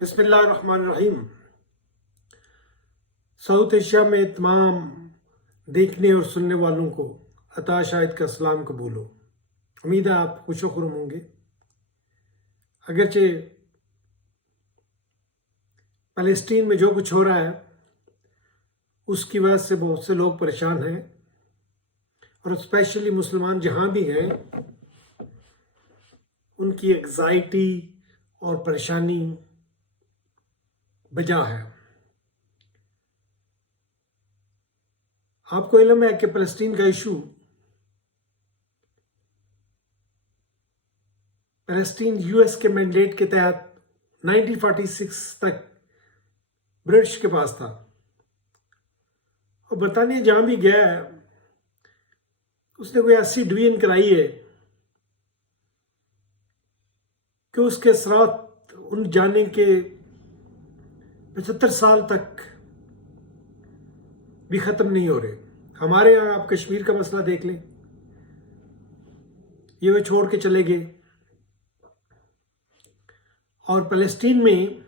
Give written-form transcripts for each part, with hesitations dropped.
बिस्मिल्लाहिर्रहमानिर्रहीम। South Asia में तमाम देखने और सुनने वालों को अता शाहिद का सलाम कबूल हो। उम्मीद है आप खुश खुरम होंगे। अगरचे फ़लस्तीन में जो कुछ हो रहा है उसकी वजह से बहुत से लोग परेशान हैं और स्पेशली मुसलमान जहाँ भी हैं उनकी एग्जाइटी और परेशानी बजा है। आपको इल्म है कि फ़लस्तीन का इशू फ़लस्तीन यूएस के मैंडेट के तहत 1946 तक ब्रिटिश के पास था और बरतानिया जहाँ भी गया है उसने कोई ऐसी डिवीजन कराई है कि उसके असरात उन जाने के 75 साल तक भी ख़त्म नहीं हो रहे। हमारे यहाँ आप कश्मीर का मसला देख लें, ये वे छोड़ के चले गए और फ़लस्तीन में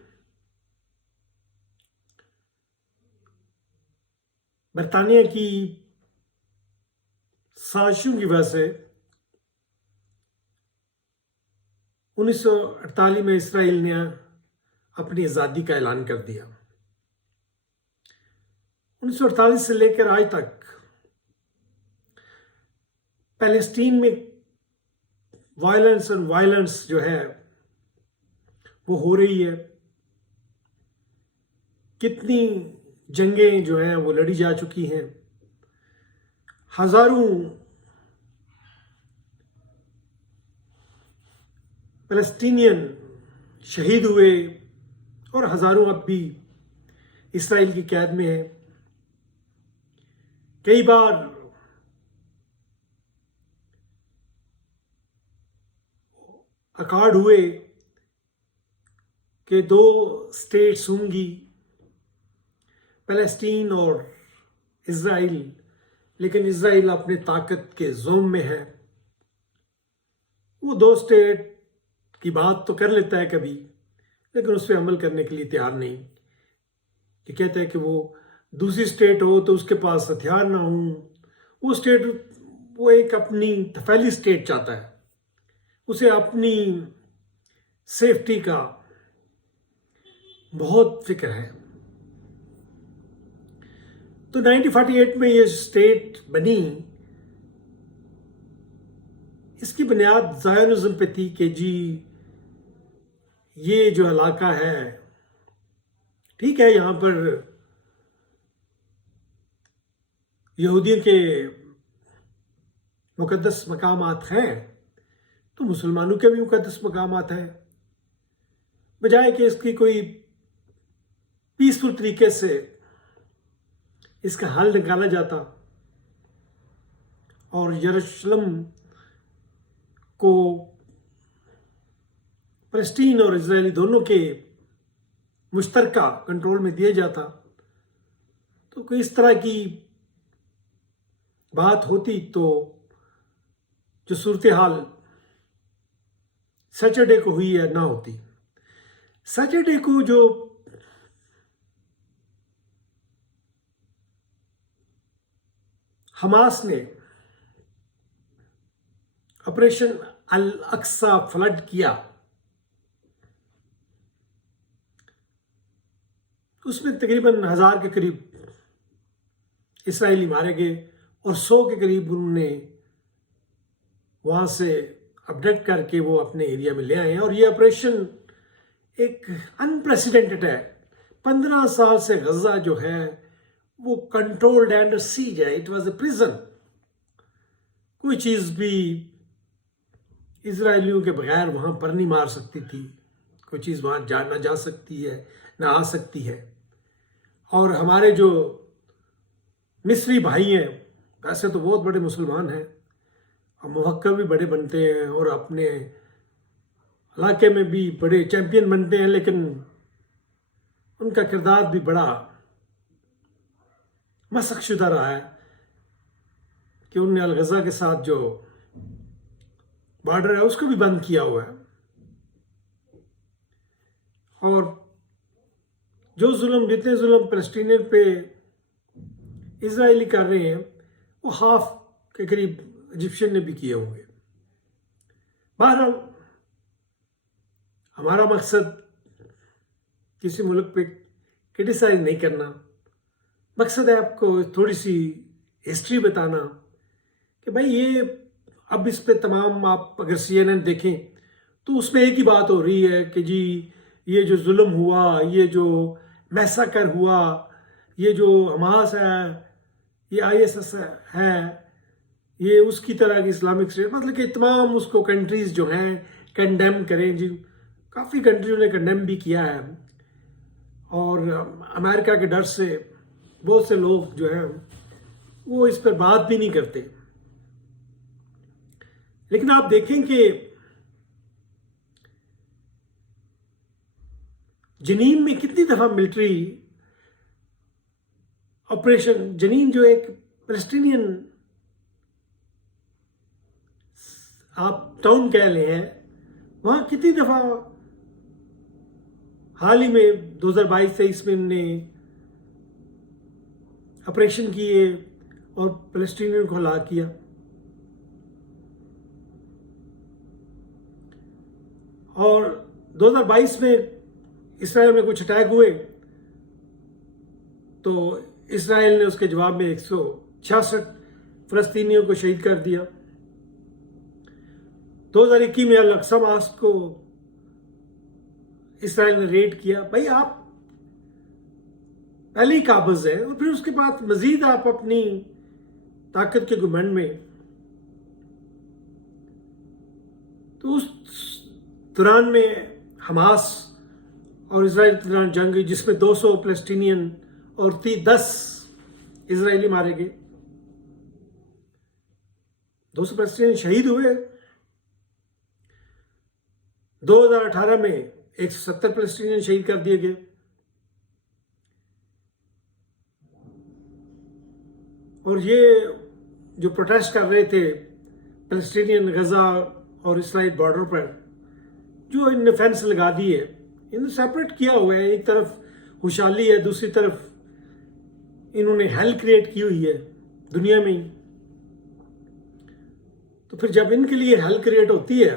बरतानिया की साजिशों की वजह से 1948 में इसराइल ने अपनी आज़ादी का ऐलान कर दिया। 1948 से लेकर आज तक फ़लस्तीन में वायलेंस जो है वो हो रही है। कितनी जंगें जो हैं वो लड़ी जा चुकी हैं, हज़ारों फ़लस्तीनियन शहीद हुए और हज़ारों अब भी इसराइल की कैद में हैं। कई बार अकॉर्ड हुए कि 2 स्टेट्स होंगी, फ़लस्तीन और इसराइल, लेकिन इसराइल अपने ताकत के ज़ोम में है। वो 2 स्टेट की बात तो कर लेता है कभी, लेकिन उस पर अमल करने के लिए तैयार नहीं। ये कहता है कि वो दूसरी स्टेट हो तो उसके पास हथियार ना हो। वो एक अपनी तफैली स्टेट चाहता है, उसे अपनी सेफ्टी का बहुत फिक्र है। तो 1948 में ये स्टेट बनी, इसकी बुनियाद ज़ायोनिज़्म पे थी कि जी ये जो इलाका है ठीक है, यहाँ पर यहूदियों के मुक़द्दस मकामात हैं तो मुसलमानों के भी मुक़द्दस मकामात हैं। बजाय कि इसकी कोई पीसफुल तरीके से इसका हल निकाला जाता और यरूशलेम को फ़लस्तीन और इजरायली दोनों के मुश्तरका कंट्रोल में दिया जाता, तो कोई इस तरह की बात होती तो जो सूरत हाल सैटरडे को हुई है ना होती। सैटरडे को जो हमास ने ऑपरेशन अल अक्सा फ्लड किया, उसमें तकरीबन 1000 के करीब इसराइली मारे गए और 100 के करीब उन्होंने वहाँ से अपडेट करके वो अपने एरिया में ले आए हैं। और ये ऑपरेशन एक अनप्रेसिडेंटेड है। 15 साल से गजा जो है वो कंट्रोल्ड एंड सीज है। It was a prison. कोई चीज़ भी इजरायलियों के बगैर वहाँ पर नहीं मार सकती थी, कोई चीज़ वहाँ ना जा सकती है ना आ सकती है। और हमारे जो मिस्री भाई हैं, वैसे तो बहुत बड़े मुसलमान हैं और मुफक्कर भी बड़े बनते हैं और अपने इलाके में भी बड़े चैम्पियन बनते हैं, लेकिन उनका किरदार भी बड़ा मशक़शुदा रहा है कि उन्होंने अल गज़ा के साथ जो बॉर्डर है उसको भी बंद किया हुआ है। और जो जुल्म, जितने जुल्म फ़लस्तीनियन पे इजरायली कर रहे हैं वो हाफ के करीब इजिप्शियन ने भी किए होंगे। बहरहाल हमारा मकसद किसी मुल्क पे क्रिटिसाइज नहीं करना, मकसद है आपको थोड़ी सी हिस्ट्री बताना कि भाई ये अब इस पे तमाम आप अगर CNN देखें तो उसमें एक ही बात हो रही है कि जी ये जो जुल्म हुआ, ये जो मैसाकर हुआ, ये जो हमास है, ये ISS है, ये उसकी तरह की इस्लामिक स्टेट, मतलब कि तमाम उसको कंट्रीज़ जो हैं कंडेम करें जी। काफ़ी कंट्रियों ने कंडेम भी किया है और अमेरिका के डर से बहुत से लोग जो हैं वो इस पर बात भी नहीं करते। लेकिन आप देखें कि जनीन में कितनी दफ़ा मिलिट्री ऑपरेशन, जनीन जो एक पैलेस्टीनियन आप टाउन कह लें हैं, वहाँ कितनी दफ़ा हाल ही में 2022-23 में इनने ऑपरेशन किए और पैलेस्टीनियन को हलाक किया। और 2022 में इसराइल में कुछ अटैक हुए तो इसराइल ने उसके जवाब में 166 फ़लस्तीनियों को शहीद कर दिया। 2021 में अल-अक्सा मॉस्क को इसराइल ने रेड किया। भाई आप पहले ही काबिज है और फिर उसके बाद मजीद आप अपनी ताकत के घमंड में, तो उस दौरान में हमास और इसराइल के दौरान जंग हुई जिसमें 200 फ़लस्तीनियन और 10 इसराइली मारे गए। 200 फ़लस्तीनियन शहीद हुए। 2018 में 170 फ़लस्तीनियन शहीद कर दिए गए। और ये जो प्रोटेस्ट कर रहे थे फ़लस्तीनियन गजा और इसराइल बॉर्डर पर, जो इनने फेंस लगा दी है, इन्हें सेपरेट किया हुआ है। एक तरफ खुशहाली है, दूसरी तरफ इन्होंने हेल क्रिएट की हुई है दुनिया में ही। तो फिर जब इनके लिए हेल क्रिएट होती है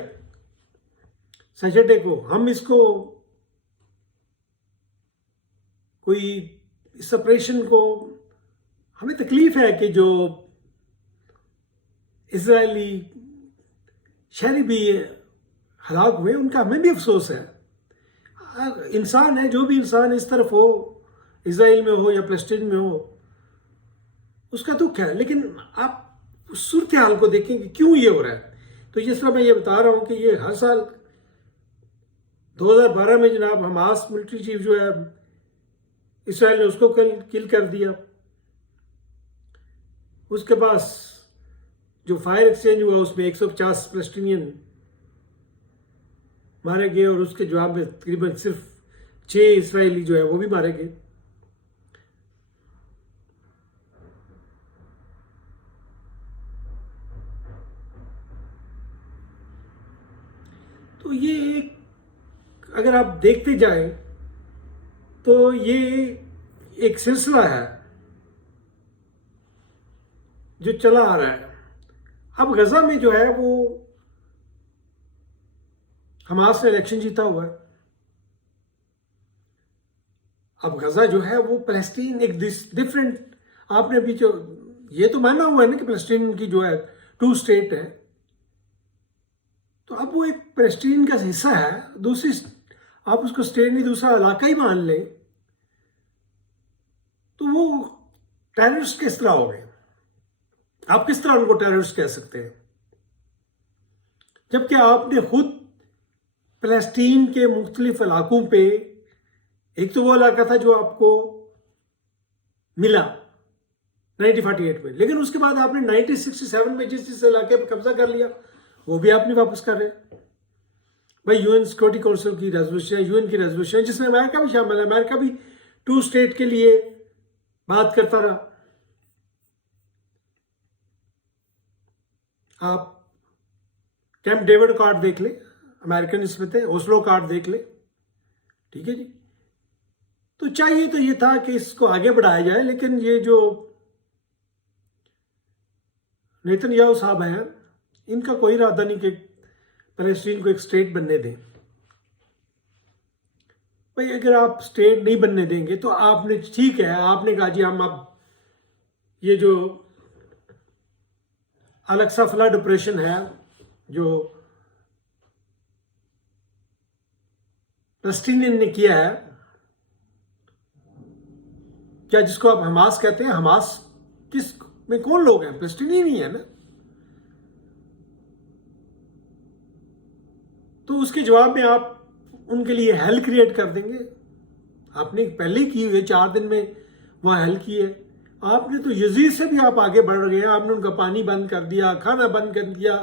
सैटरडे को, हम इसको कोई इस ऑपरेशन को, हमें तकलीफ है कि जो इजरायली शहरी भी हलाक हुए उनका हमें भी अफसोस है। इंसान है, जो भी इंसान इस तरफ हो, इजराइल में हो या फ़लस्तीन में हो, उसका दुख है। लेकिन आप उस सूरत हाल को देखें कि क्यों ये हो रहा है। तो जिस तरह मैं ये बता रहा हूँ कि ये हर साल 2012 में जनाब हमास मिलिट्री चीफ जो है इसराइल ने उसको किल कर दिया। उसके पास जो फायर एक्सचेंज हुआ उसमें 150 फ़लस्तीनियन मारे गए और उसके जवाब में तकरीबन सिर्फ 6 इसराइली जो है वो भी मारे गए। तो ये एक, अगर आप देखते जाएं तो ये एक सिलसिला है जो चला आ रहा है। अब गजा में जो है वो हमास ने इलेक्शन जीता हुआ है। अब गजा जो है वो फ़लस्तीन एक डिफरेंट, आपने अभी जो ये तो माना हुआ है ना कि फ़लस्तीन की जो है 2 स्टेट है, तो अब वो एक फ़लस्तीन का हिस्सा है। दूसरी आप उसको स्टेट नहीं, दूसरा इलाका ही मान लें, तो वो टेररिस्ट किस तरह हो गए? आप किस तरह उनको टेररिस्ट कह सकते हैं जबकि आपने खुद फ़लस्तीन के मुख्तलिफ इलाकों पे, एक तो वो इलाका था जो आपको मिला 1948 में, लेकिन उसके बाद आपने 1967 में जिस इलाके पर कब्जा कर लिया वो भी आप नहीं वापस कर रहे। भाई UN सिक्योरिटी काउंसिल की रेजोल्यूशन, UN की रेजोल्यूशन जिसमें अमेरिका भी शामिल है, अमेरिका भी 2 स्टेट के लिए बात करता रहा। आप कैंप डेविड कार्ड देख ले, अमेरिकन इसमें थे, ओस्लो कार्ड देख ले, ठीक है जी। तो चाहिए तो ये था कि इसको आगे बढ़ाया जाए, लेकिन ये जो नेतन्याहू साहब हैं, इनका कोई इरादा नहीं कि पैलेस्टीन को एक स्टेट बनने दें। भाई अगर आप स्टेट नहीं बनने देंगे तो आपने, ठीक है, आपने कहा जी हम अब ये जो अलेक्सा फ्लड ऑपरेशन है जो पैलेस्टीनियन ने किया है, क्या जिसको आप हमास कहते हैं, हमास किस में कौन लोग हैं? पैलेस्टीनियन ही है ना। तो उसके जवाब में आप उनके लिए हेल क्रिएट कर देंगे। आपने पहले की हुई 4 दिन में वहां हेल की है। आपने तो यजीद से भी आप आगे बढ़ गए, आपने उनका पानी बंद कर दिया, खाना बंद कर दिया,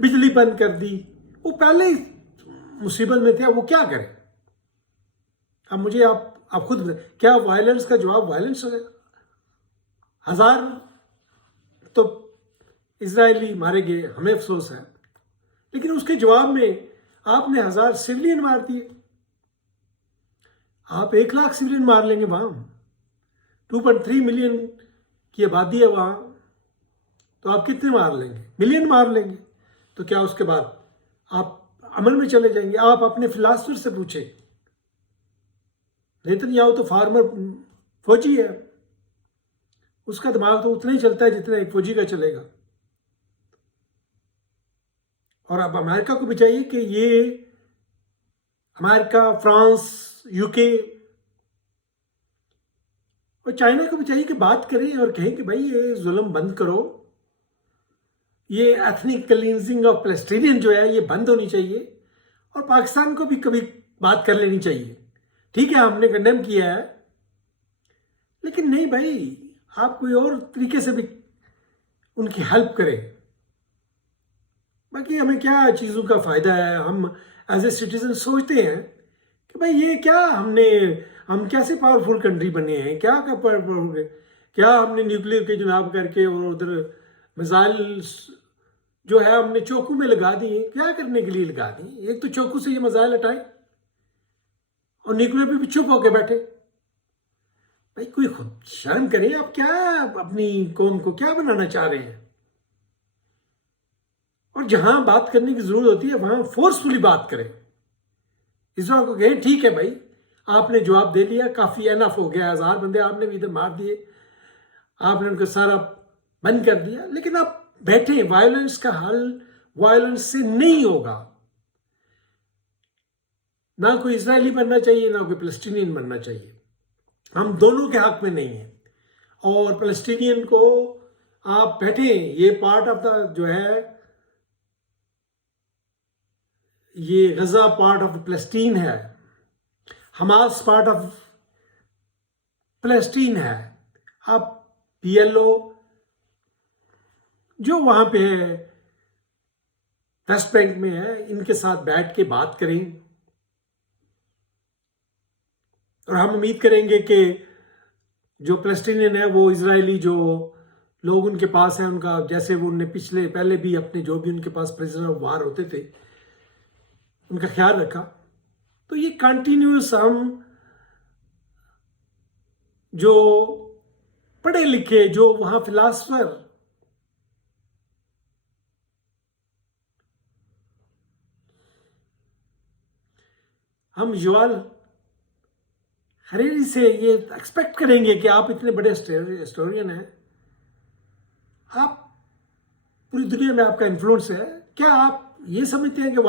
बिजली बंद कर दी। वो पहले ही मुसीबत में थे, वो क्या करें? अब मुझे आप खुद बताएं, क्या वायलेंस का जवाब वायलेंस हो गया? 1000 तो इजरायली मारे गए, हमें अफसोस है, लेकिन उसके जवाब में आपने 1000 सिविलियन मार दिए। आप 1 लाख सिविलियन मार लेंगे वहां, 2.3 मिलियन की आबादी है वहां, तो आप कितने मार लेंगे? मिलियन मार लेंगे। तो क्या उसके बाद आप अमन में चले जाएंगे? आप अपने फिलासफर से पूछे, नेतन्याहू तो फार्मर फौजी है, उसका दिमाग तो उतना ही चलता है जितना एक फौजी का चलेगा। और अब अमेरिका को भी चाहिए कि ये, अमेरिका, फ्रांस, यूके और चाइना को भी चाहिए कि बात करें और कहें कि भाई ये जुल्म बंद करो, ये एथनिक क्लींजिंग ऑफ पैलेस्टीनियन जो है ये बंद होनी चाहिए। और पाकिस्तान को भी कभी बात कर लेनी चाहिए। ठीक है, हमने कंडेम किया है, लेकिन नहीं भाई, आप कोई और तरीके से भी उनकी हेल्प करें। बाकी हमें क्या चीज़ों का फ़ायदा है? हम एज ए सिटीजन सोचते हैं कि भाई ये क्या हम कैसे पावरफुल कंट्री बने हैं, क्या हमने न्यूक्लियर के जुनाब करके और उधर मिसाइल जो है हमने चौकू में लगा दिए। क्या करने के लिए लगा दिए? एक तो चौकू से ये मिसाइल हटाए और न्यूक्लियर पे भी चुप होके बैठे। भाई कोई खुद शर्म करें, आप क्या अपनी कौम को क्या बनाना चाह रहे हैं? और जहां बात करने की जरूरत होती है वहां फोर्सफुली बात करें। इसराइल को कहें ठीक है भाई, आपने जवाब दे लिया, काफी एनफ हो गया, 1000 बंदे आपने भी इधर मार दिए, आपने उनको सारा बंद कर दिया, लेकिन आप बैठे। वायलेंस का हल वायलेंस से नहीं होगा। ना कोई इजरायली बनना चाहिए, ना कोई पैलेस्टीनियन बनना चाहिए। हम दोनों के हक में नहीं है। और पैलेस्टीनियन को आप बैठे, ये पार्ट ऑफ द जो है, ये गजा पार्ट ऑफ पैलेस्टीन है, हमास पार्ट ऑफ पैलेस्टीन है। आप पीएलओ जो वहां पे है, वेस्ट बैंक में है, इनके साथ बैठ के बात करें। और हम उम्मीद करेंगे कि जो पैलेस्टीनियन है वो इजरायली जो लोग उनके पास हैं उनका, जैसे वो उनने पहले भी अपने जो भी उनके पास प्रिजनर ऑफ वार होते थे उनका ख्याल रखा। तो ये कंटिन्यूस हम जो पढ़े लिखे, जो वहां फिलासफर, हम युवाल हरेरी से ये एक्सपेक्ट करेंगे कि आप इतने बड़े हिस्टोरियन हैं, आप पूरी दुनिया में आपका इन्फ्लुएंस है, क्या आप ये समझते हैं कि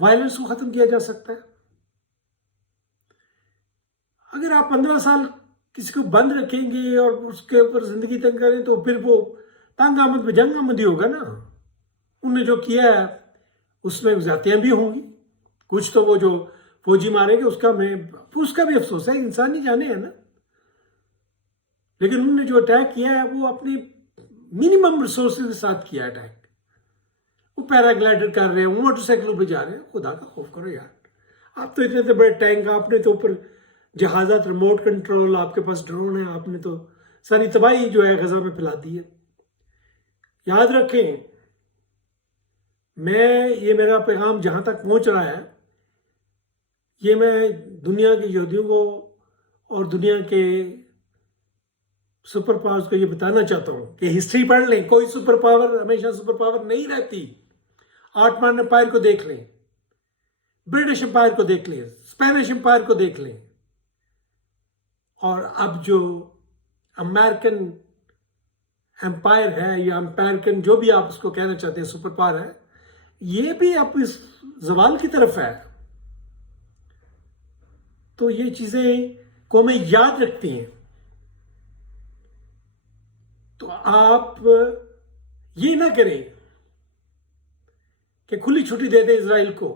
वायलेंस को खत्म किया जा सकता है? अगर आप 15 साल किसी को बंद रखेंगे और उसके ऊपर जिंदगी तंग करें तो फिर वो तंग आमद में जंग आमदी होगा ना। उनने जो किया है उसमें ज्यादतियां भी होंगी। कुछ तो वो जो फौजी मारेंगे उसका भी अफसोस है, इंसानी जाने है ना। लेकिन उन्होंने जो अटैक किया है वो अपने मिनिमम रिसोर्सेज के साथ किया अटैक। वो पैराग्लाइडर कर रहे हैं, वो मोटरसाइकिलों पे जा रहे हैं। खुदा का खौफ करो यार, आप तो इतने बड़े टैंक, आपने तो ऊपर जहाजात, रिमोट कंट्रोल, आपके पास ड्रोन है, आपने तो सारी तबाही जो है गजा में फैला दी है। याद रखें, ये मेरा पैगाम जहां तक पहुंच रहा है, ये मैं दुनिया के योद्धाओं को और दुनिया के सुपर पावर्स को ये बताना चाहता हूँ कि हिस्ट्री पढ़ लें, कोई सुपर पावर हमेशा सुपर पावर नहीं रहती। ऑटोमन एम्पायर को देख लें, ब्रिटिश एम्पायर को देख लें, स्पेनिश एम्पायर को देख लें, और अब जो अमेरिकन एम्पायर है या अमेरिकन जो भी आप उसको कहना चाहते हैं सुपर पावर है, ये भी अब इस जवाल की तरफ है। तो ये चीजें को हमें याद रखती हैं। तो आप ये ना करें कि खुली छुट्टी दे दे इजराइल को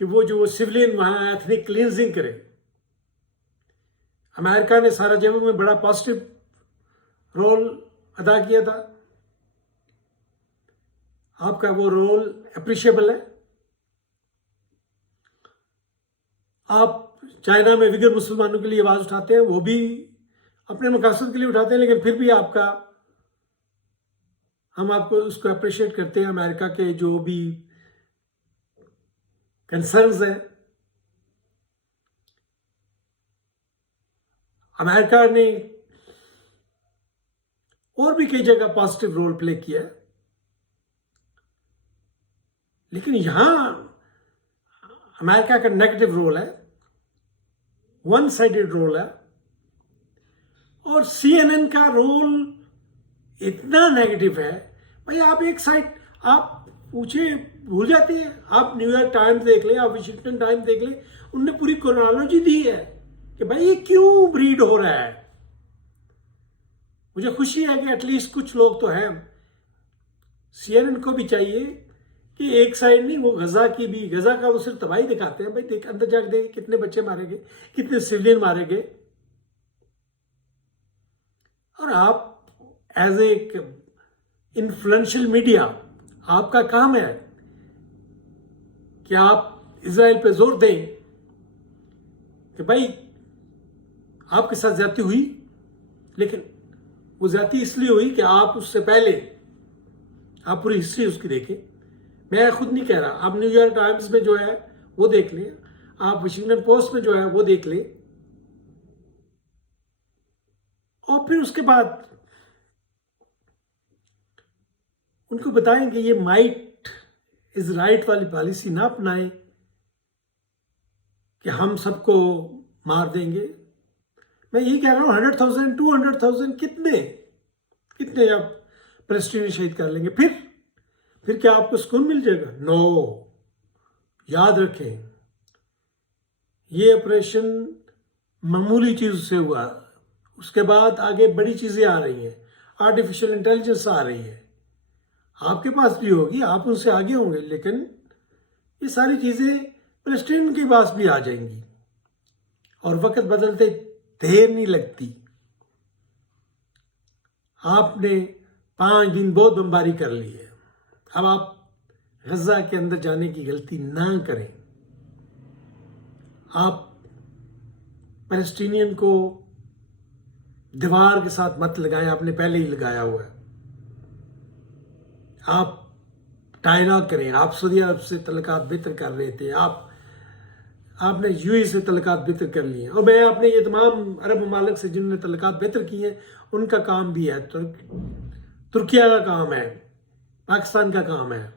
कि वो जो सिविलियन वहां एथनिक क्लींजिंग करे। अमेरिका ने साराजेवो में बड़ा पॉजिटिव रोल अदा किया था, आपका वो रोल अप्रिशिएबल है। आप चाइना में विगर मुसलमानों के लिए आवाज उठाते हैं, वो भी अपने मकसद के लिए उठाते हैं, लेकिन फिर भी हम आपको उसको अप्रिशिएट करते हैं। अमेरिका के जो भी कंसर्न्स हैं, अमेरिका ने और भी कई जगह पॉजिटिव रोल प्ले किया है, लेकिन यहां अमेरिका का नेगेटिव रोल है, वन साइडेड रोल है। और CNN का रोल इतना नेगेटिव है, भाई आप एक साइड आप पूछे भूल जाते हैं। आप न्यूयॉर्क टाइम्स देख लें, आप वाशिंगटन टाइम्स देख लें, उनने पूरी क्रोनोलॉजी दी है कि भाई ये क्यों ब्रीड हो रहा है। मुझे खुशी है कि एटलीस्ट कुछ लोग तो हैं। CNN को भी चाहिए कि एक साइड नहीं, वो गजा की भी, गजा का वो सिर्फ तबाही दिखाते हैं। भाई देख, अंदर जाकर देख कितने बच्चे मारे गए, कितने सिविलियन मारे गए। और आप एज ए इन्फ्लुएंशियल मीडिया, आपका काम है कि आप इजराइल पे जोर दें कि भाई आपके साथ ज्यादती हुई, लेकिन वो ज्यादती इसलिए हुई कि आप उससे पहले आप पूरी हिस्ट्री उसकी देखें। मैं खुद नहीं कह रहा, आप न्यूयॉर्क टाइम्स में जो है वो देख लें, आप वाशिंगटन पोस्ट में जो है वो देख लें, और फिर उसके बाद उनको बताएं कि ये माइट इज राइट वाली पॉलिसी ना अपनाएं कि हम सबको मार देंगे। मैं यही कह रहा हूं 100,000 200,000 कितने आप पैलेस्टीनी शहीद कर लेंगे, फिर क्या आपको सुकून मिल जाएगा? नो। याद रखें, ये ऑपरेशन मामूली चीज से हुआ, उसके बाद आगे बड़ी चीजें आ रही हैं, आर्टिफिशियल इंटेलिजेंस आ रही है, आपके पास भी होगी, आप उनसे आगे होंगे, लेकिन ये सारी चीजें पैलेस्टीन के पास भी आ जाएंगी और वक्त बदलते देर नहीं लगती। आपने 5 दिन बहुत बमबारी कर ली है, अब आप गजा के अंदर जाने की गलती ना करें। आप पैलेस्टीनियन को दीवार के साथ मत लगाएं, आपने पहले ही लगाया हुआ है। आप डायलॉग करें। आप सऊदी अरब से तल्लुकात बेहतर कर रहे थे, आपने यूएई से तल्लुकात बेहतर कर लिए, और मैं अपने ये तमाम अरब ममालिक से जिन्होंने तल्लुकात बेहतर किए हैं उनका काम भी है, तुर्किया का काम है, पाकिस्तान का काम है,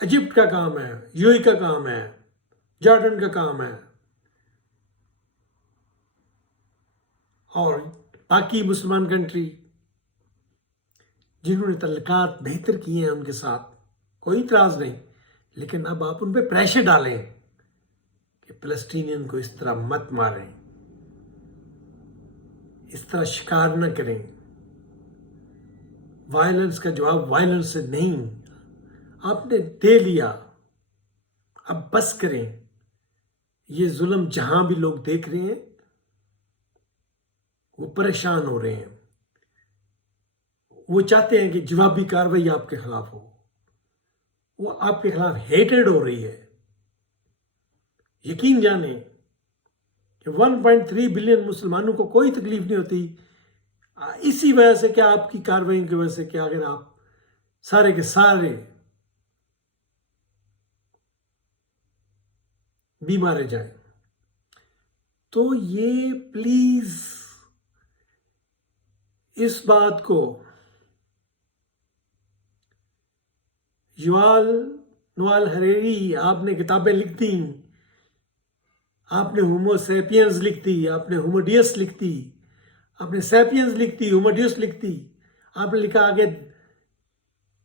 इजिप्ट का काम है, यूएई का काम है, जॉर्डन का काम है, और बाकी मुसलमान कंट्री जिन्होंने तल्लुकात बेहतर किए हैं उनके साथ कोई इतराज नहीं, लेकिन अब आप उन पर प्रेशर डालें कि पैलेस्टीनियन को इस तरह मत मारें, इस तरह शिकार न करें। वायलेंस का जवाब वायलेंस से नहीं, आपने दे लिया, अब बस करें। ये जुल्म जहां भी लोग देख रहे हैं वो परेशान हो रहे हैं, वो चाहते हैं कि जवाबी कार्रवाई आपके खिलाफ हो, वो आपके खिलाफ हेटेड हो रही है। यकीन जाने कि 1.3 बिलियन मुसलमानों को कोई तकलीफ नहीं होती इसी वजह से, क्या आपकी कार्रवाई की वजह से, क्या अगर आप सारे के सारे भी मारे जाएं। तो ये प्लीज इस बात को युवाल नोआल हरेरी, आपने किताबें लिख दी, आपने होमो सैपियंस लिख दी, आपने होमोडियस लिख दी, आपने सैपियंस लिख दी, होमोडियस लिख दी, आपने लिखा आगे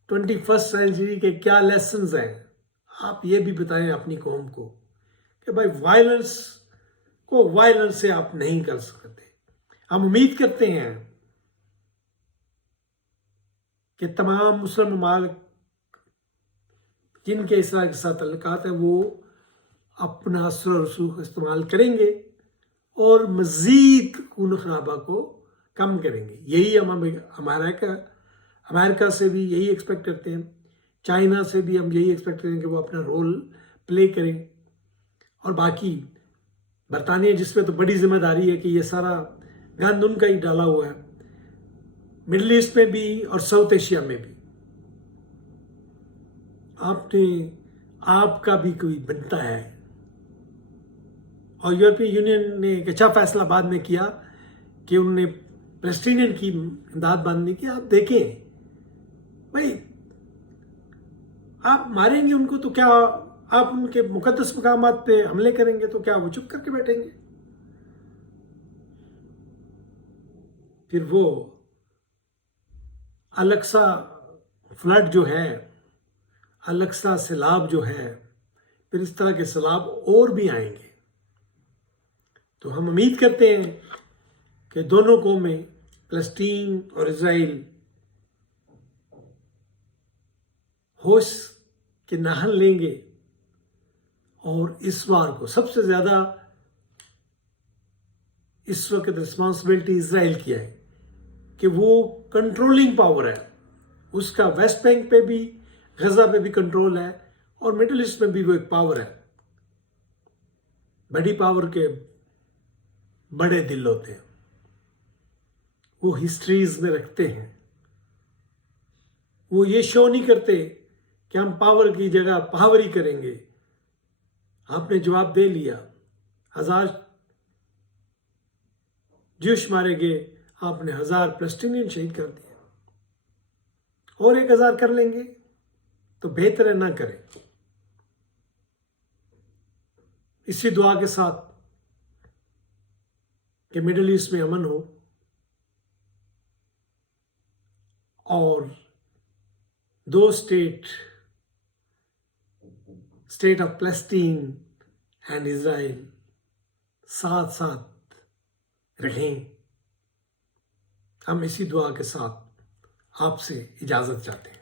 21st सेंचुरी के क्या लेसन्स हैं। आप ये भी बताएं अपनी कौम को कि भाई वायलेंस को वायलेंस से आप नहीं कर सकते। हम उम्मीद करते हैं कि तमाम मुस्लिम ममालिक जिनके इसराइल के साथ तल्लुकात है वो अपना असर और रसूख इस्तेमाल करेंगे और मज़ीद खून खराबा को कम करेंगे। यही हम अमेरिका से भी यही एक्सपेक्ट करते हैं, चाइना से भी हम यही एक्सपेक्ट करें कि वो अपना रोल प्ले करें। और बाकी बरतानिया जिसमें तो बड़ी जिम्मेदारी है कि ये सारा गंद उनका ही डाला हुआ है, मिडल ईस्ट में भी और साउथ एशिया में भी। आपका भी कोई बनता है। और यूरोपियन यूनियन ने एक अच्छा फैसला बाद में किया कि उन्होंने पैलेस्टीनियन की इमदाद बांधने की। आप देखें भाई, आप मारेंगे उनको तो क्या, आप उनके मुकद्दस मकामात पे हमले करेंगे तो क्या वो चुप करके बैठेंगे? फिर वो अलक्सा फ्लड जो है, अलक्सा सैलाब जो है, फिर इस तरह के सैलाब और भी आएंगे। तो हम उम्मीद करते हैं कि दोनों कौमें, फ़लस्तीन और इज़राइल, होश के नहल लेंगे और इस बार को सबसे ज़्यादा इस वक्त रिस्पॉन्सिबिलिटी इज़राइल की है कि वो कंट्रोलिंग पावर है। उसका वेस्ट बैंक पे भी, गजा पे भी कंट्रोल है और मिडिल ईस्ट में भी वो एक पावर है। बड़ी पावर के बड़े दिल होते हैं, वो हिस्ट्रीज में रखते हैं। वो ये शो नहीं करते कि हम पावर की जगह पावर ही करेंगे। आपने जवाब दे लिया, 1000 ज्यूश मारे गए, आपने 1000 फ़लस्तीनियन शहीद कर दिए, और 1000 कर लेंगे तो बेहतर है ना करें। इसी दुआ के साथ कि मिडिल ईस्ट में अमन हो और दो state of Palestine and Israel साथ साथ रहें। हम इसी दुआ के साथ आपसे इजाज़त चाहते हैं।